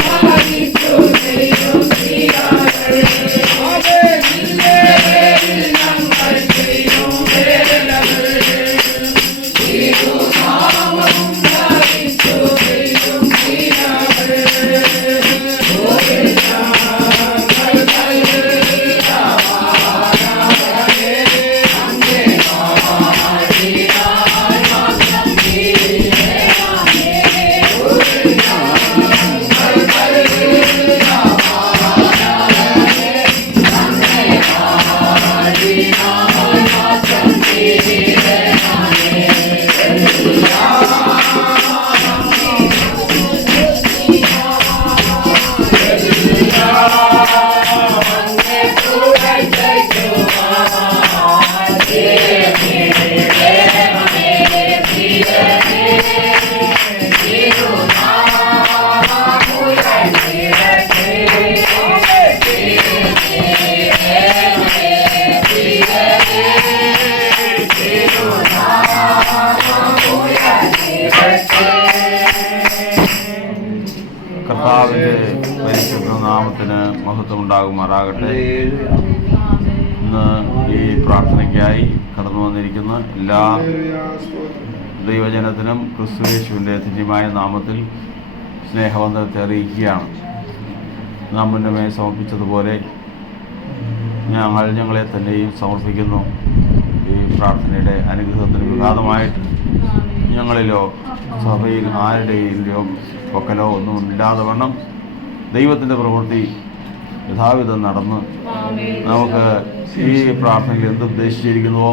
കർത്താവിന്റെ നാമത്തിന് മഹത്വം ഉണ്ടാകുമാറാകട്ടെ ഇന്ന് ഈ പ്രാർത്ഥനയ്ക്കായി കടന്നു വന്നിരിക്കുന്ന എല്ലാ ദൈവജനത്തിനും ക്രിസ്തു യേശുവിന്റെ ധന്യമായ നാമത്തിൽ സ്നേഹബന്ധത്തെ അറിയിക്കുകയാണ്. നാം മുന്നമേ സമർപ്പിച്ചതുപോലെ ഞങ്ങൾ ഞങ്ങളെ തന്നെയും സമർപ്പിക്കുന്നു. ഈ പ്രാർത്ഥനയുടെ അനുഗ്രഹത്തിന് വിഘാതമായിട്ട് ഞങ്ങളിലോ സഭയിൽ ആരുടെയിലോ പൊക്കലോ ഒന്നും ഇല്ലാതെ വണ്ണം ദൈവത്തിന്റെ പ്രവൃത്തി യഥാവിധം നടന്ന് നമുക്ക് ഈ പ്രാർത്ഥനയിൽ എന്ത് ഉദ്ദേശിച്ചിരിക്കുന്നുവോ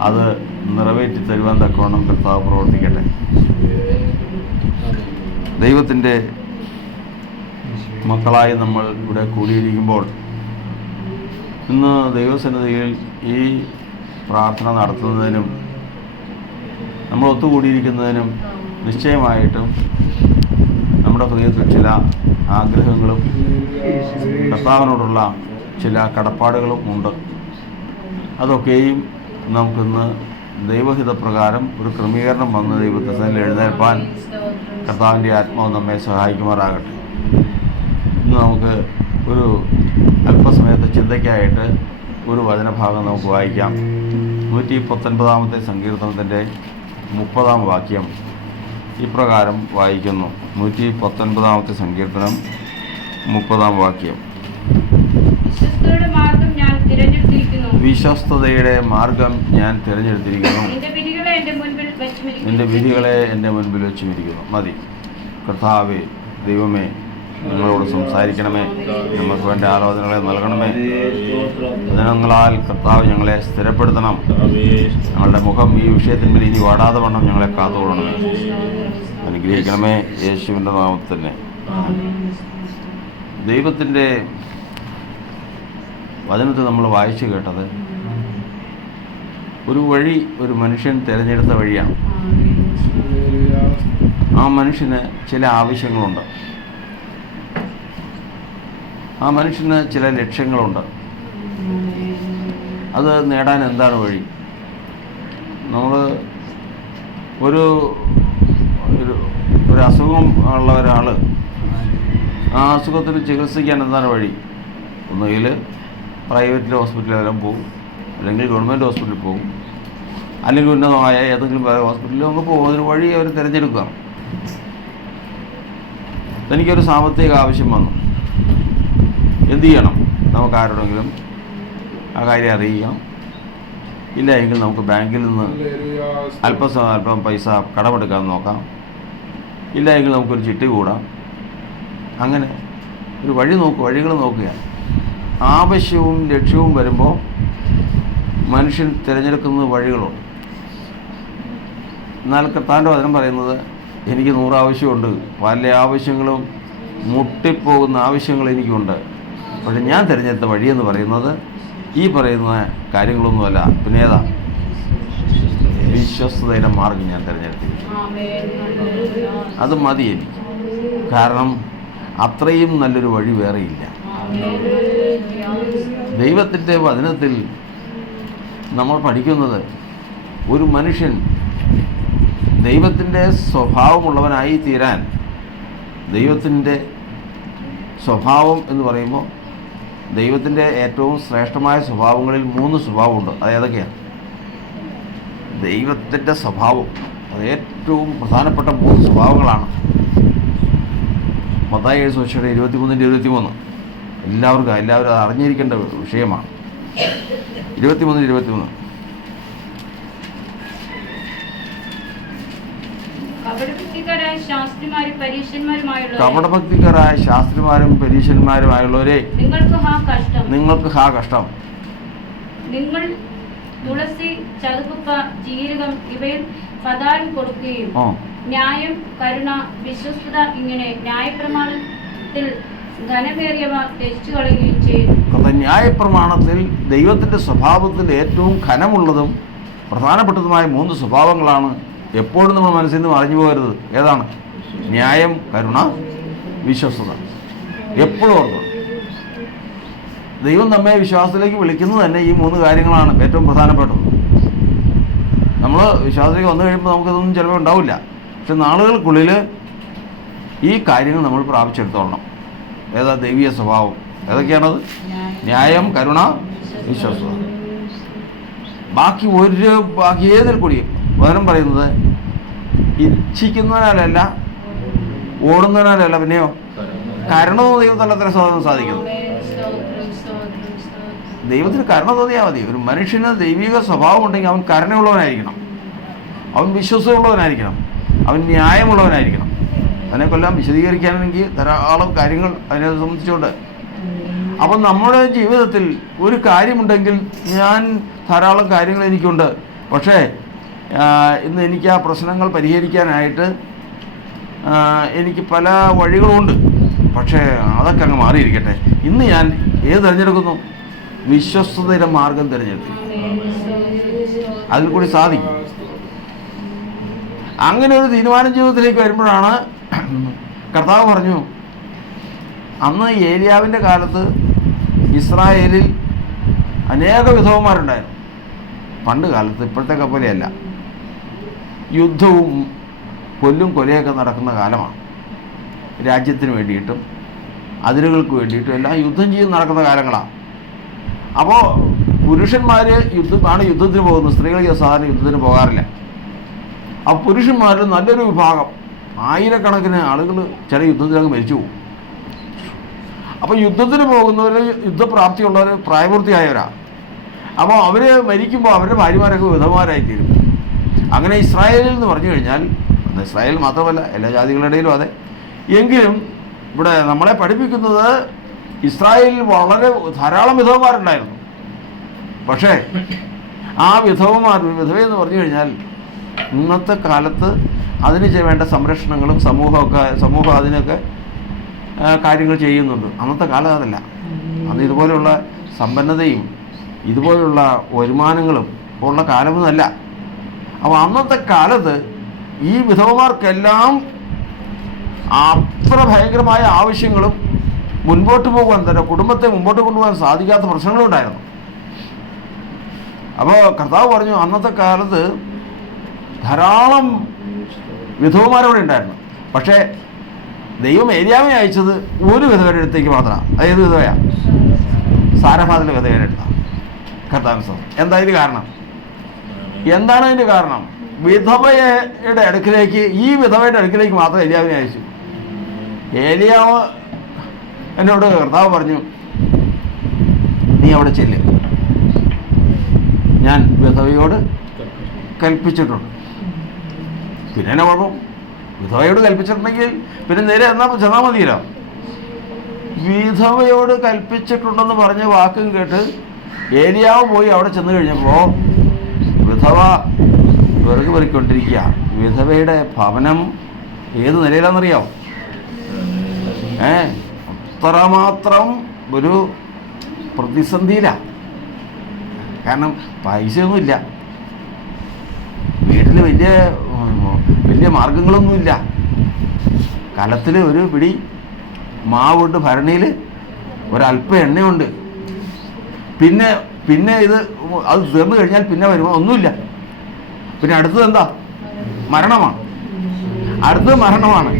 അത് നിറവേറ്റി തരുവാൻ തക്കവണ്ണം കർത്താവ് പ്രവർത്തിക്കട്ടെ. ദൈവത്തിന്റെ മക്കളായി നമ്മൾ ഇവിടെ കൂടിയിരിക്കുമ്പോൾ ഇന്ന് ദൈവസന്നിധിയിൽ ഈ പ്രാർത്ഥന നടത്തുന്നതിനും നമ്മൾ ഒത്തുകൂടിയിരിക്കുന്നതിനും നിശ്ചയമായിട്ടും നമ്മുടെ ഹൃദയത്തിൽ ചില ആഗ്രഹങ്ങളും കർത്താവിനോടുള്ള ചില കടപ്പാടുകളും ഉണ്ട്. അതൊക്കെയും നമുക്കിന്ന് ദൈവഹിതപ്രകാരം ഒരു ക്രമീകരണം വന്ന് ദൈവത്തിൽ എഴുന്നേൽപ്പാൻ കർത്താവിന്റെ ആത്മാവ് നമ്മെ സഹായിക്കുമാറാകട്ടെ. ഇന്ന് നമുക്ക് ഒരു അല്പസമയത്തെ ചിന്തയ്ക്കായിട്ട് ഒരു വചനഭാഗം നമുക്ക് വായിക്കാം. നൂറ്റി പത്തൊൻപതാമത്തെ സങ്കീർത്തനത്തിന്റെ മുപ്പതാം വാക്യം. ഇപ്രകാരം വായിക്കുന്നു. നൂറ്റി പത്തൊൻപതാമത്തെ സങ്കീർത്തനം മുപ്പതാം വാക്യം. വിശ്വസ്തയുടെ മാർഗം ഞാൻ തിരഞ്ഞെടുത്തിരിക്കുന്നു. നിന്റെ വിധികളെ എന്റെ മുൻപിൽ വെച്ചുമിരിക്കുന്നു. മതി. കർത്താവേ ദൈവമേ നിങ്ങളോട് സംസാരിക്കണമേ. ഞങ്ങൾക്ക് വേണ്ട ആലോചനകളെ നൽകണമേ. വചനങ്ങളാൽ കർത്താവ് ഞങ്ങളെ സ്ഥിരപ്പെടുത്തണം. ഞങ്ങളുടെ മുഖം ഈ വിഷയത്തിന്മേൽ ഇനി വാടാതെ വണ്ണം ഞങ്ങളെ കാത്തുകൊള്ളണമേ. അനുഗ്രഹിക്കണമേ യേശുവിന്റെ നാമത്തിൽ തന്നെ ദൈവത്തിന്റെ വചനത്തിൽ നമ്മൾ വായിച്ചു കേട്ടത് ഒരു വഴി ഒരു മനുഷ്യൻ തിരഞ്ഞെടുത്ത വഴിയാണ്. ആ മനുഷ്യന് ചില ആവശ്യങ്ങളുണ്ട്. ആ മനുഷ്യന് ചില ലക്ഷ്യങ്ങളുണ്ട്. അത് നേടാൻ എന്താണ് വഴി? നമ്മൾ ഒരു ഒരു അസുഖം ഉള്ള ഒരാൾ ആ അസുഖത്തിന് ചികിത്സിക്കാൻ എന്താണ് വഴി? ഒന്നുകിൽ പ്രൈവറ്റ് വരാൻ പോകും അല്ലെങ്കിൽ ഗവൺമെന്റ് ഹോസ്പിറ്റലിൽ പോകും അല്ലെങ്കിൽ ഉന്നതമായ ഏതെങ്കിലും വേറെ ഹോസ്പിറ്റലിൽ നമുക്ക് പോകും അതിന് വഴി അവർ തിരഞ്ഞെടുക്കുക എനിക്കൊരു സാമ്പത്തിക ആവശ്യം വന്നു. എന്ത് ചെയ്യണം? നമുക്ക് ആരോടെങ്കിലും ആ കാര്യം അറിയിക്കണം ഇല്ല എങ്കിൽ നമുക്ക് ബാങ്കിൽ നിന്ന് അല്പം അല്പം പൈസ കടമെടുക്കാൻ നോക്കാം. ഇല്ല എങ്കിൽ നമുക്കൊരു ചിട്ടി കൂടാം. അങ്ങനെ ഒരു വഴി നോക്കുക വഴികൾ നോക്കുക ആവശ്യവും ലക്ഷ്യവും വരുമ്പോൾ മനുഷ്യൻ തിരഞ്ഞെടുക്കുന്ന വഴികളുണ്ട്. എന്നാൽ കർത്താന്റെ വചനം പറയുന്നത് എനിക്ക് നൂറ് ആവശ്യമുണ്ട് പല ആവശ്യങ്ങളും മുട്ടിപ്പോകുന്ന ആവശ്യങ്ങൾ എനിക്കുണ്ട്. പക്ഷെ ഞാൻ തിരഞ്ഞെടുത്ത എന്ന് പറയുന്നത് ഈ പറയുന്ന കാര്യങ്ങളൊന്നുമല്ല. പിന്നെ ഏതാ? വിശ്വസ്തയുടെ മാർഗം ഞാൻ തിരഞ്ഞെടുത്തിരിക്കുന്നു. അത് മതി എനിക്ക്. കാരണം അത്രയും നല്ലൊരു വഴി വേറെയില്ല ദൈവത്തിന്റെ വചനത്തിൽ നമ്മൾ പഠിക്കുന്നത് ഒരു മനുഷ്യൻ ദൈവത്തിന്റെ സ്വഭാവമുള്ളവനായി തീരാൻ ദൈവത്തിന്റെ സ്വഭാവം എന്ന് പറയുമ്പോൾ ദൈവത്തിന്റെ ഏറ്റവും ശ്രേഷ്ഠമായ സ്വഭാവങ്ങളിൽ മൂന്ന് സ്വഭാവമുണ്ട്. അത് ഏതൊക്കെയാണ്? ദൈവത്തിന്റെ സ്വഭാവം. അത് ഏറ്റവും പ്രധാനപ്പെട്ട മൂന്ന് സ്വഭാവങ്ങളാണ്. മത്തായി എഴുതി സുശയുടെ ഇരുപത്തിമൂന്നിന്റെ ഇരുപത്തിമൂന്ന്. എല്ലാവർക്കും എല്ലാവരും അത് അറിഞ്ഞിരിക്കേണ്ട വിഷയമാണ്. ഇരുപത്തിമൂന്ന് ഇരുപത്തിമൂന്ന്. പരീക്ഷന്മാരുമായുള്ളവരെ കപടഭക്തിക്കാരായ ശാസ്ത്രിമാരും പരീക്ഷന്മാരുമായുള്ളവരെ നിങ്ങൾക്ക് ഹാ കഷ്ടം. നിങ്ങൾ തുളസി ചതുപ്പ ജീരകം ഇവയിൽ പതാരം കൊടുക്കുകയും ന്യായം കരുണ വിശ്വസ്തത ഇങ്ങനെ ന്യായപ്രമാണത്തിൽ ഘനമേറിയവ തെച്ചു കളയുകയും ചെയ്തു. ന്യായപ്രമാണത്തിൽ ദൈവത്തിന്റെ സ്വഭാവത്തിൽ ഏറ്റവും ഘനമുള്ളതും പ്രധാനപ്പെട്ടതുമായ മൂന്ന് സ്വഭാവങ്ങളാണ് എപ്പോഴും നമ്മൾ മനസ്സിൽ നിന്ന് അറിഞ്ഞു പോകരുത്. ഏതാണ്? ന്യായം കരുണ വിശ്വസ്തത. എപ്പോഴും ഓർക്കണം. ദൈവം നമ്മെ വിശ്വാസത്തിലേക്ക് വിളിക്കുന്നത് തന്നെ ഈ മൂന്ന് കാര്യങ്ങളാണ് ഏറ്റവും പ്രധാനപ്പെട്ടത്. നമ്മൾ വിശ്വാസത്തിലേക്ക് വന്നു കഴിയുമ്പോൾ നമുക്കിതൊന്നും ചിലപ്പോൾ ഉണ്ടാവില്ല. പക്ഷെ നാളുകൾക്കുള്ളിൽ ഈ കാര്യങ്ങൾ നമ്മൾ പ്രാപിച്ചെടുത്തോളണം. ഏതാ ദൈവീയ സ്വഭാവം? ഏതൊക്കെയാണത്? ന്യായം കരുണ വിശ്വാസം ബാക്കി ഒരു ബാക്കി ഏതിൽ കൂടിയും. വചനം പറയുന്നത് ഇച്ഛിക്കുന്നതിനാലല്ല ഓടുന്നതിനാലല്ല പിന്നെയോ? കരുണ ദൈവത്തിനുള്ള അത്ര സ്വാതന്ത്ര്യം സാധിക്കുന്നു. ദൈവത്തിന് കരുണ തോന്നിയാൽ മതി. ഒരു മനുഷ്യന് ദൈവിക സ്വഭാവം ഉണ്ടെങ്കിൽ അവൻ കരുണയുള്ളവനായിരിക്കണം. അവൻ വിശ്വസമുള്ളവനായിരിക്കണം. അവൻ ന്യായമുള്ളവനായിരിക്കണം. അതിനെ കൊല്ലം വിശദീകരിക്കാനെങ്കിൽ ധാരാളം കാര്യങ്ങൾ അതിനെ സംബന്ധിച്ചുകൊണ്ട്. അപ്പം നമ്മുടെ ജീവിതത്തിൽ ഒരു കാര്യമുണ്ടെങ്കിൽ ഞാൻ ധാരാളം കാര്യങ്ങൾ എനിക്കുണ്ട്. പക്ഷേ ഇന്ന് എനിക്ക് ആ പ്രശ്നങ്ങൾ പരിഹരിക്കാനായിട്ട് എനിക്ക് പല വഴികളുമുണ്ട് പക്ഷേ അതൊക്കെ അങ്ങ് മാറിയിരിക്കട്ടെ. ഇന്ന് ഞാൻ ഏത് തിരഞ്ഞെടുക്കുന്നു? വിശ്വസ്തയുടെ മാർഗം തിരഞ്ഞെടുത്തു. അതിൽ കൂടി സാധിക്കും. അങ്ങനെ ഒരു തീരുമാനം ജീവിതത്തിലേക്ക് വരുമ്പോഴാണ് കർത്താവ് പറഞ്ഞു അന്ന് ഏലിയാവിന്റെ കാലത്ത് ഇസ്രായേലിൽ അനേക വിധവന്മാരുണ്ടായിരുന്നു പണ്ട് കാലത്ത് ഇപ്പോഴത്തെ പോലെയല്ല യുദ്ധവും കൊല്ലും കൊലയൊക്കെ നടക്കുന്ന കാലമാണ്. രാജ്യത്തിന് വേണ്ടിയിട്ടും അതിരുകൾക്ക് വേണ്ടിയിട്ടും എല്ലാം യുദ്ധം ചെയ്ത് നടക്കുന്ന കാലങ്ങളാണ്. അപ്പോൾ പുരുഷന്മാർ യുദ്ധമാണ് യുദ്ധത്തിന് പോകുന്നത്. സ്ത്രീകൾ സാധാരണ യുദ്ധത്തിന് പോകാറില്ല. ആ പുരുഷന്മാർ നല്ലൊരു വിഭാഗം ആയിരക്കണക്കിന് ആളുകൾ ചില യുദ്ധത്തിലങ്ങ് മരിച്ചു പോകും. അപ്പോൾ യുദ്ധത്തിന് പോകുന്നവർ യുദ്ധപ്രാപ്തിയുള്ളവർ പ്രായപൂർത്തിയായവരാണ്. അപ്പോൾ അവർ മരിക്കുമ്പോൾ അവരുടെ ഭാര്യമാരൊക്കെ വിധവമാരായി തീരും അങ്ങനെ ഇസ്രായേൽ എന്ന് പറഞ്ഞു കഴിഞ്ഞാൽ ഇസ്രായേൽ മാത്രമല്ല എല്ലാ ജാതികളുടെ ഇടയിലും അതെ. എങ്കിലും ഇവിടെ നമ്മളെ പഠിപ്പിക്കുന്നത് ഇസ്രായേലിൽ വളരെ ധാരാളം വിധവന്മാരുണ്ടായിരുന്നു പക്ഷേ ആ വിധവമാർ വിധവ എന്ന് പറഞ്ഞു കഴിഞ്ഞാൽ ഇന്നത്തെ കാലത്ത് അതിന് വേണ്ട സംരക്ഷണങ്ങളും സമൂഹമൊക്കെ സമൂഹം അതിനൊക്കെ കാര്യങ്ങൾ ചെയ്യുന്നുണ്ട്. അന്നത്തെ കാലം അതല്ല. അന്ന് ഇതുപോലെയുള്ള സമ്പന്നതയും ഇതുപോലുള്ള വരുമാനങ്ങളും ഉള്ള കാലമൊന്നുമല്ല. അപ്പോൾ അന്നത്തെ കാലത്ത് ഈ വിധവമാർക്കെല്ലാം അത്ര ഭയങ്കരമായ ആവശ്യങ്ങളും മുൻപോട്ട് പോകുവാൻ തന്നെ കുടുംബത്തെ മുമ്പോട്ട് കൊണ്ടുപോകാൻ സാധിക്കാത്ത പ്രശ്നങ്ങളും ഉണ്ടായിരുന്നു അപ്പോൾ കർത്താവ് പറഞ്ഞു അന്നത്തെ കാലത്ത് ധാരാളം വിധവമാരവിടെ ഉണ്ടായിരുന്നു. പക്ഷേ ദൈവം ഏരിയാവിനെ അയച്ചത് ഒരു വിധവയുടെ അടുത്തേക്ക് മാത്രമാണ്. അതായത് വിധവയാണ് സാരഭാതിന്റെ വിധവയുടെ അടുത്താണ്. കർത്താവിന് എന്താ ഇത് കാരണം? എന്താണ് അതിന്റെ കാരണം? വിധവയുടെ അടുക്കിലേക്ക് ഈ വിധവയുടെ അടുക്കിലേക്ക് മാത്രം ഏലിയാവിനെ അയച്ചു. ഏലിയാവ് എന്നോട് കർത്താവ് പറഞ്ഞു നീ അവിടെ ചെല്ല്. ഞാൻ വിധവയോട് കൽപ്പിച്ചിട്ടുണ്ട്. പിന്നെ എന്നെ കുഴപ്പം വിധവയോട് കൽപ്പിച്ചിട്ടുണ്ടെങ്കിൽ പിന്നെ നേരെ എന്നാ ചെന്നാൽ മതിയല്ലോ. വിധവയോട് കൽപ്പിച്ചിട്ടുണ്ടെന്ന് പറഞ്ഞ വാക്കും കേട്ട് ഏലിയാവ് പോയി അവിടെ ചെന്ന് കഴിഞ്ഞപ്പോൾ വിധവ വിറക് പെറുക്കൊണ്ടിരിക്കുക വിധവയുടെ ഭവനം ഏത് നിലയിലാണെന്നറിയോ? ഏ? അത്രമാത്രം ഒരു പ്രതിസന്ധിയിലാണ് കാരണം പൈസയൊന്നുമില്ല. വീട്ടിൽ വലിയ വലിയ മാർഗങ്ങളൊന്നുമില്ല കലത്തിൽ ഒരു പിടി മാവുണ്ട് ഭരണിയിൽ ഒരല്പ എണ്ണയുണ്ട്. പിന്നെ പിന്നെ ഇത് അത് തീർന്നു കഴിഞ്ഞാൽ പിന്നെ വരുമ്പോൾ ഒന്നുമില്ല. പിന്നെ അടുത്തത് എന്താ? മരണമാണ്. അടുത്തത് മരണമാണ്.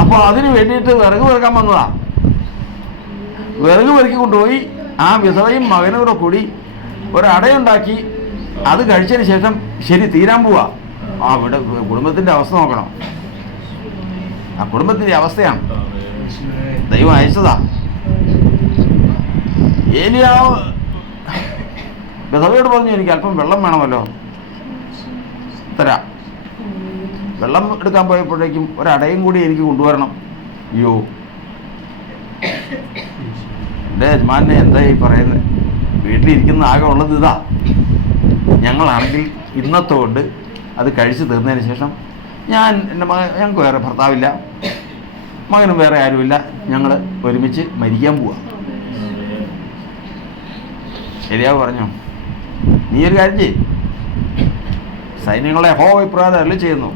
അപ്പോൾ അതിന് വേണ്ടിയിട്ട് വിറക് പെറുക്കാൻ വന്നതാ. വിറക് പെറുക്കി കൊണ്ടുപോയി ആ വിധവയും മകനും കൂടെ കൂടി ഒരടയുണ്ടാക്കി അത് കഴിച്ചതിന് ശേഷം ശരി തീരാൻ പോവാ. ആ ഇവിടെ കുടുംബത്തിന്റെ അവസ്ഥ നോക്കണം. ആ കുടുംബത്തിന്റെ അവസ്ഥയാണ്. ദൈവം അയച്ചതാ. ഏലിയാവ് വിധവയോട് പറഞ്ഞു എനിക്ക് അല്പം വെള്ളം വേണമല്ലോ. തരാം. വെള്ളം എടുക്കാൻ പോയപ്പോഴേക്കും ഒരടയും കൂടി എനിക്ക് കൊണ്ടുവരണം. അയ്യോ. എന്റെ യജമാനെ എന്താ ഈ പറയുന്നത് വീട്ടിലിരിക്കുന്ന ആകെ ഉള്ളത് ഇതാ. ഞങ്ങളാണെങ്കിൽ ഇന്നത്തെ കൊണ്ട് അത് കഴിച്ചു തീർന്നതിന് ശേഷം ഞാൻ എന്റെ മകൻ ഞങ്ങൾക്ക് വേറെ ഭർത്താവില്ല. മകനും വേറെ ആരുമില്ല. ഞങ്ങൾ ഒരുമിച്ച് മരിക്കാൻ പോവാ. ശരിയാ പറഞ്ഞു? നീ ഒരു കാര്യം ചെയ്യും. സൈന്യങ്ങളെ ഹോ ഇപ്രകാരം അല്ല ചെയ്യുന്നു.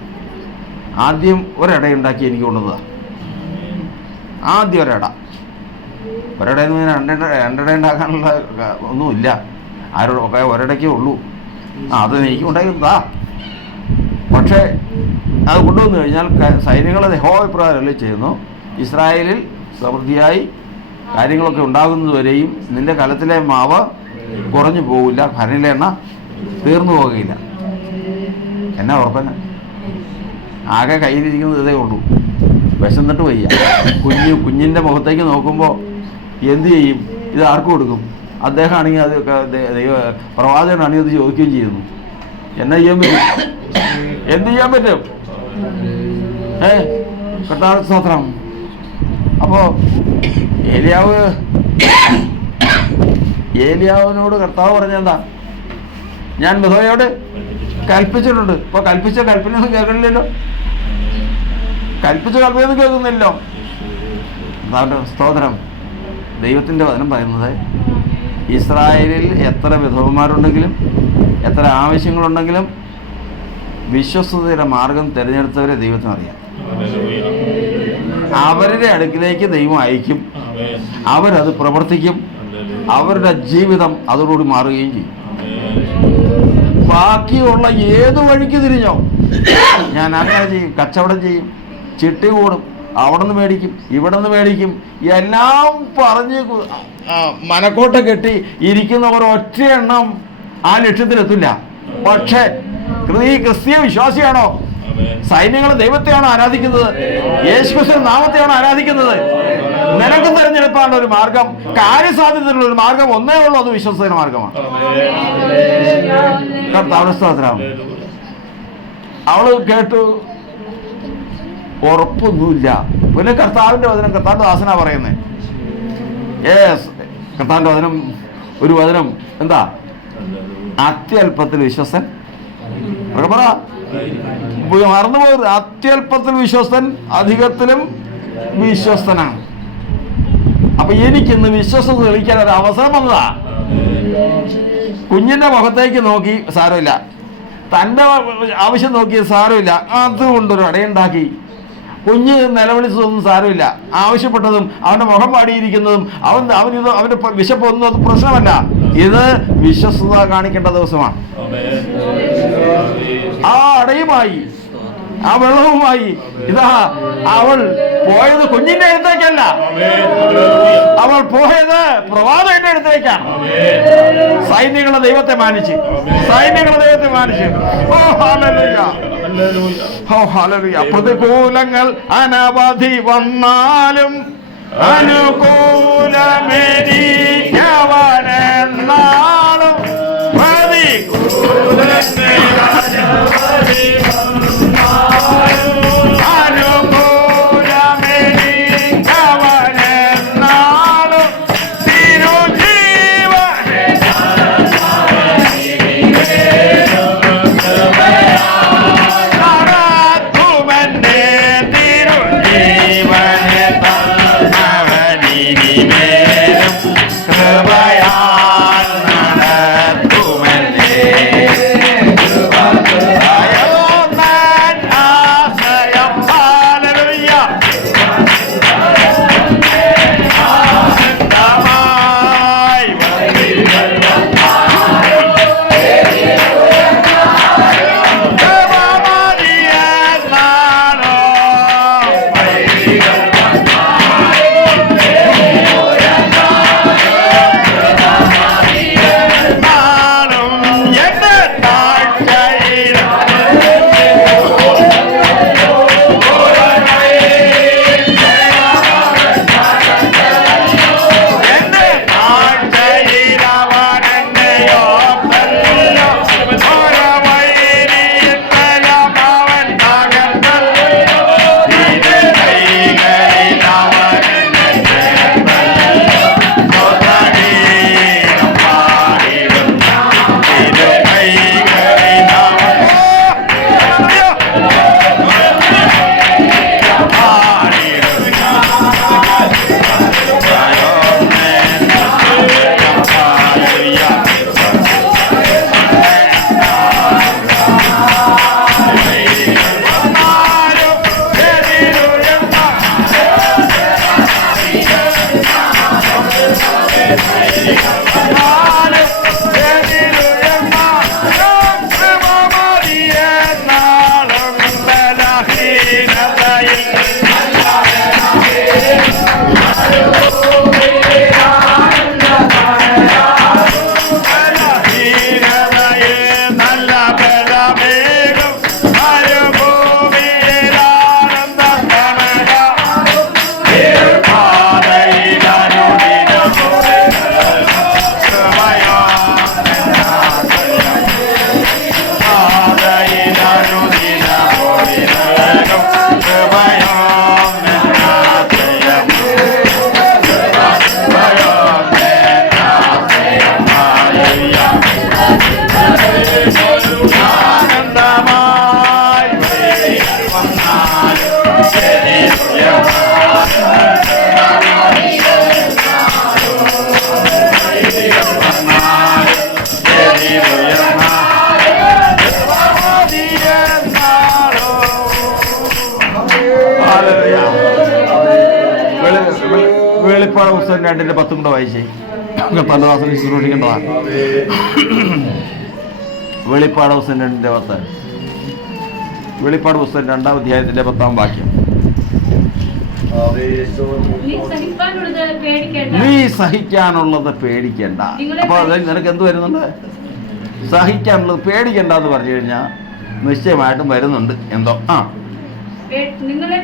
ആദ്യം ഒരിടയുണ്ടാക്കി എനിക്ക് കൊണ്ടുവന്നതാ. ആദ്യം ഒരിട. ഒരിടയിൽ നിന്ന് രണ്ടിട രണ്ടിട ഉണ്ടാക്കാനുള്ള ഒന്നുമില്ല. ആരോട് ഒക്കെ ഒരിടയ്ക്കേ ഉള്ളൂ. ആ അത് എനിക്ക് ഉണ്ടാക്കിയതാ പക്ഷേ അത് കൊണ്ടുവന്നു കഴിഞ്ഞാൽ സൈന്യങ്ങളെ ഹോ ഇപ്രകാരമല്ലേ ചെയ്യുന്നു. ഇസ്രായേലിൽ സമൃദ്ധിയായി കാര്യങ്ങളൊക്കെ ഉണ്ടാകുന്നതുവരെയും നിന്റെ കലത്തിലെ മാവ് കുറഞ്ഞു പോകില്ല ഭരണിലെ എണ്ണ തീർന്നു പോകുകയില്ല എന്നാ ഉറപ്പന്നെ? ആകെ കയ്യിലിരിക്കുന്നത് ഇതേ ഉള്ളൂ. വിശന്നിട്ട് വയ്യ. കുഞ്ഞ് കുഞ്ഞിന്റെ മുഖത്തേക്ക് നോക്കുമ്പോൾ എന്ത് ചെയ്യും? ഇത് ആർക്ക് കൊടുക്കും? അദ്ദേഹമാണെങ്കിൽ അത് ദൈവ പ്രവാചകനാണെങ്കിൽ അത് ചോദിക്കുകയും ചെയ്യുന്നു. എന്നാ ചെയ്യാൻ പറ്റും? എന്ത് ചെയ്യാൻ പറ്റും? ഏ? കർത്താവ് സ്തോത്രം. അപ്പോൾ ഏലിയാവ് ഏലിയാവിനോട് കർത്താവ് പറഞ്ഞെന്താ ഞാൻ മിഥോയോട് കൽപ്പിച്ചിട്ടുണ്ട്. ഇപ്പൊ കൽപ്പിച്ച കൽപ്പനയൊന്നും കേൾക്കണില്ലല്ലോ. കൽപ്പിച്ച കൽപ്പനയൊന്നും കേൾക്കുന്നില്ലല്ലോ. അതാണ് സ്തോത്രം. ദൈവത്തിന്റെ വചനം പറയുന്നത് ഇസ്രായേലിൽ എത്ര വിധവന്മാരുണ്ടെങ്കിലും എത്ര ആവശ്യങ്ങളുണ്ടെങ്കിലും വിശ്വസ്തയുടെ മാർഗം തിരഞ്ഞെടുത്തവരെ ദൈവത്തിന് അറിയാം. അവരുടെ അടുക്കിലേക്ക് ദൈവം അയക്കും. അവരത് പ്രവർത്തിക്കും. അവരുടെ ജീവിതം അതോടുകൂടി മാറുകയും ചെയ്യും. ബാക്കിയുള്ള ഏത് വഴിക്ക് തിരിഞ്ഞോ ഞാൻ അങ്ങനെ ചെയ്യും കച്ചവടം ചെയ്യും ചിട്ടി കൂടും അവിടെ നിന്ന് മേടിക്കും ഇവിടെ നിന്ന് മേടിക്കും എല്ലാം പറഞ്ഞ് മനക്കോട്ട കെട്ടി ഇരിക്കുന്നവർ ഒറ്റ എണ്ണം ആ ലക്ഷ്യത്തിലെത്തില്ല. പക്ഷേ ഈ ക്രിസ്തീയ വിശ്വാസിയാണോ? സൈന്യങ്ങൾ ദൈവത്തെയാണോ ആരാധിക്കുന്നത്? യേശുക്രിസ്തു നാമത്തെയാണോ ആരാധിക്കുന്നത്? നിനക്കും തെരഞ്ഞെടുപ്പാനുള്ള ഒരു മാർഗം. കാര്യസാധ്യതയുള്ള ഒരു മാർഗം. ഒന്നേ ഉള്ളൂ അത് വിശ്വസന മാർഗമാണ്. അവൾ കേട്ടു ഉറപ്പൊന്നുമില്ല. പിന്നെ കർത്താവിന്റെ വചനം കർത്താവിന്റെ ദാസനാ പറയുന്നത് യേസ് കർത്താവിന്റെ വചനം ഒരു വചനം. എന്താ? അത്യല്പത്തിൽ വിശ്വസൻ പറ. മറന്നു പോകരുത് അത്യല്പത്തിൽ വിശ്വസ്തൻ അധികത്തിലും വിശ്വസ്തനാണ്. അപ്പൊ എനിക്കിന്ന് വിശ്വസ്തത തെളിയിക്കാൻ ഒരു അവസരം വന്നതാ. കുഞ്ഞിന്റെ മുഖത്തേക്ക് നോക്കി സാരമില്ല. തന്റെ ആവശ്യം നോക്കി സാരമില്ല. അതുകൊണ്ടൊരു അടയുണ്ടാക്കി. കുഞ്ഞ് നിലവിളിച്ചതൊന്നും സാരമില്ല. ആവശ്യപ്പെട്ടതും അവന്റെ മുഖം പാടിയിരിക്കുന്നതും അവൻ അവനിത് അവന്റെ വിശപ്പൊന്നും അത് പ്രശ്നമല്ല. ഇത് വിശ്വസ്തത കാണിക്കേണ്ട ദിവസമാണ്. ആ അടയുമായി ആ വെള്ളവുമായി ഇതാ അവൾ പോയത് കുഞ്ഞിന്റെ അടുത്തേക്കല്ല. അവൾ പോയത് പ്രവാചകന്റെ അടുത്തേക്കാണ്. സൈന്യങ്ങളെ ദൈവത്തെ മാനിച്ച് സൈന്യങ്ങളെ ദൈവത്തെ മാനിച്ച്. ഓ ഹാലലുയ ഓ ഹാലലുയ പ്രതികൂലങ്ങൾ അനവധി വന്നാലും అనుకూలమేది? ఎవరెల్లాలు ప్రతికూలమే രണ്ടിന്റെ പത്തും കൂടെ വായിച്ചേ. പന്തദാസനെ ശുശ്രൂഷിക്കേണ്ടതാണ് വെളിപ്പാട് പുസ്തകം രണ്ടിന്റെ പത്ത്. വെളിപ്പാട് പുസ്തകം രണ്ടാം അധ്യായത്തിന്റെ പത്താം വാക്യം. നീ സഹിക്കാനുള്ളത് പേടിക്കേണ്ട. നീ സഹിക്കാനുള്ളത് പേടിക്കണ്ട. അപ്പൊ അത് നിനക്ക് എന്ത് വരുന്നുണ്ട്? സഹിക്കാനുള്ളത് പേടിക്കണ്ട എന്ന് പറഞ്ഞു കഴിഞ്ഞാൽ നിശ്ചയമായിട്ടും വരുന്നുണ്ട് എന്തോ. ആ. നിങ്ങളെ.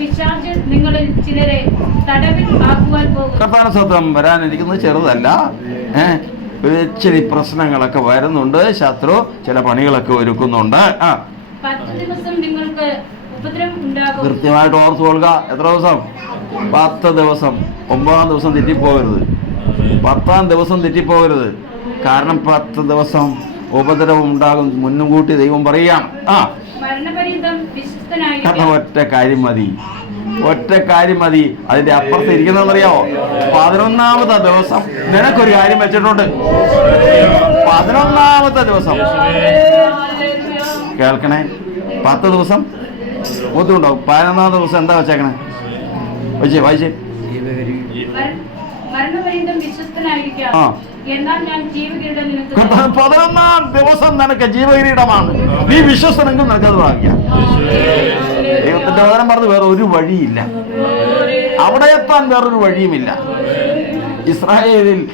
പിശാച് നിങ്ങളിൽ ചിലരെ തടവിൽ ആക്കുവാൻ പോകും കർത്താന സ്വത്വം വരാനിരിക്കുന്നത് ചെറുതല്ല. ഏഹ് ഇച്ചിരി പ്രശ്നങ്ങളൊക്കെ വരുന്നുണ്ട്. ശത്രു ചില പണികളൊക്കെ ഒരുക്കുന്നുണ്ട്. ആ. പത്ത് ദിവസം നിങ്ങൾക്ക് ഉപദ്രവം ഉണ്ടാകും. കൃത്യമായിട്ട് ഓർത്തു കൊള്ളുക. എത്ര ദിവസം? പത്ത് ദിവസം. ഒമ്പതാം ദിവസം തെറ്റിപ്പോകരുത്. പത്താം ദിവസം തെറ്റിപ്പോകരുത്. കാരണം പത്ത് ദിവസം ഉപദ്രവം ഉണ്ടാകും മുന്നും കൂട്ടി ദൈവം പറയാം ആ. കഥ ഒറ്റ കാര്യം മതി. ഒറ്റ കാര്യം മതി. അതിന്റെ അപ്പുറത്ത് ഇരിക്കുന്നതെന്നറിയാവോ പതിനൊന്നാമത്തെ ദിവസം. നിനക്കൊരു കാര്യം വെച്ചിട്ടുണ്ട്. പതിനൊന്നാമത്തെ ദിവസം. കേൾക്കണേ? പത്ത് ദിവസം? ബുദ്ധിമുണ്ടാവും പതിനൊന്നാം ദിവസം എന്താ വെച്ചേക്കണേ? വായിച്ചേ വായിച്ചേ. ആ. പതിനൊന്നാം ദിവസം നിനക്ക് ജീവകിരീടമാണ്. നീ വിശ്വസനെങ്കിൽ നിനക്കത് വാങ്ങിക്കാം. ദൈവത്തിന്റെ വചനം പറഞ്ഞ് വേറെ ഒരു വഴിയില്ല. അവിടെ എത്താൻ വേറൊരു വഴിയുമില്ല. ഇസ്രായേലിൽ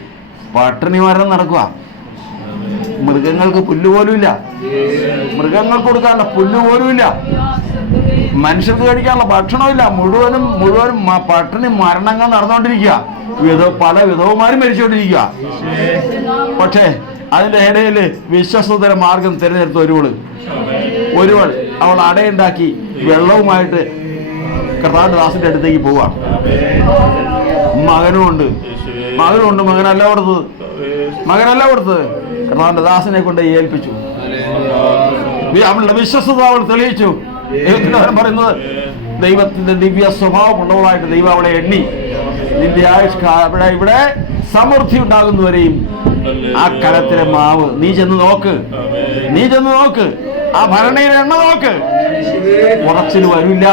പട്ടിണി മരണം നടക്കുക. മൃഗങ്ങൾക്ക് പുല്ല് പോലുമില്ല. മൃഗങ്ങൾക്ക് കൊടുക്കാനുള്ള പുല്ല് പോലുമില്ല. മനുഷ്യർക്ക് കഴിക്കാനുള്ള ഭക്ഷണമില്ല മുഴുവനും മുഴുവനും പട്ടിണി മരണങ്ങൾ നടന്നുകൊണ്ടിരിക്കുക. വിധ പല വിധവുമാരും മരിച്ചുകൊണ്ടിരിക്കുക. പക്ഷേ അതിന്റെ ഇടയിൽ വിശ്വസ്തര മാർഗം തിരഞ്ഞെടുത്ത ഒരുവൾ. ഒരുവൾ അവൾ അടയുണ്ടാക്കി വെള്ളവുമായിട്ട് കർത്താവിന്റെ ദാസിന്റെ അടുത്തേക്ക് പോവാ മകനുമുണ്ട് മകനുമുണ്ട് മകനല്ല കൊടുത്തത്. മകനല്ല കൊടുത്തത്. കർത്താവിന്റെ ദാസിനെ കൊണ്ട് ഏൽപ്പിച്ചു. അവളുടെ വിശ്വസത അവൾ തെളിയിച്ചു. വചനം പറയുന്നത് ദൈവത്തിന്റെ ദിവ്യ സ്വഭാവമുള്ളവളായിട്ട് ദൈവം അവളെ എണ്ണി. നിന്റെ ആയുഷ് ഇവിടെ ഇവിടെ സമൃദ്ധി ഉണ്ടാകുന്നവരെയും ആ കലത്തിലെ മാവ്. നീ ചെന്ന് നോക്ക്. നീ ചെന്ന് നോക്ക്. ആ ഭരണയിലെ എണ്ണ നോക്ക്. കുറച്ചിന് വരില്ല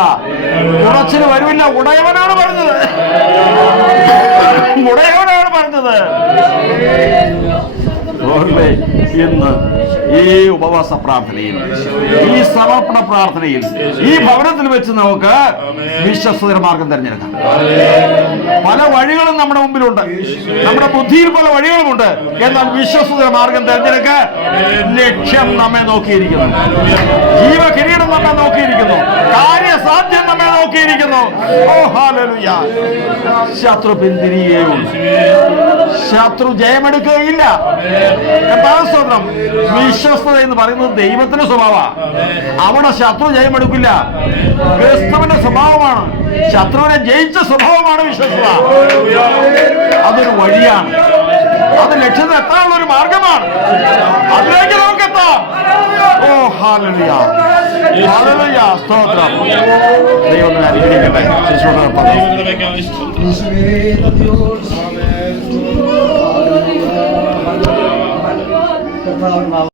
കുറച്ചിന് വരില്ല ഉടയവനാണ് പറഞ്ഞത്. ഉടയവനാണ് പറഞ്ഞത്. ഇന്ന് ഈ ഉപവാസ പ്രാർത്ഥനയിൽ ഈ സമർപ്പണ പ്രാർത്ഥനയിൽ ഈ ഭവനത്തിൽ വെച്ച് നമുക്ക് വിശ്വസ്തര മാർഗം തിരഞ്ഞെടുക്കാം. പല വഴികളും നമ്മുടെ മുമ്പിലുണ്ട്. നമ്മുടെ ബുദ്ധിയിൽ പല വഴികളുമുണ്ട്. എന്നാൽ വിശ്വസ്തര മാർഗം തിരഞ്ഞെടുക്കാൻ ലക്ഷ്യം നമ്മെ നോക്കിയിരിക്കുന്നു. ജീവകിരീടം നമ്മെ നോക്കിയിരിക്കുന്നു. കാര്യസാധ്യം നമ്മെ നോക്കിയിരിക്കുന്നു. ഓ ഹാലലുയ ശത്രു പിന്തിരിയേ ശത്രു ജയമെടുക്കുകയില്ല. കർത്താവ് സ്തോത്രം. വിശ്വസ്തത എന്ന് പറയുന്നത് ദൈവത്തിന്റെ സ്വഭാവമാണ് അവിടെ ശത്രു ജയമെടുക്കില്ല ക്രിസ്തുവിന്റെ സ്വഭാവമാണ്. ശത്രുവിനെ ജയിച്ച സ്വഭാവമാണ് വിശ്വസ്തത. അതൊരു വഴിയാണ്. അത് ലക്ഷ്യത്തിൽ എത്താനുള്ള ഒരു മാർഗമാണ്. അതിലേക്ക് നമുക്ക് എത്താം. ഓ ഹാലലുയ ഹാലലുയ സ്തോത്രം. ദൈവം അനുഗ്രഹിക്കട്ടെ normal, normal.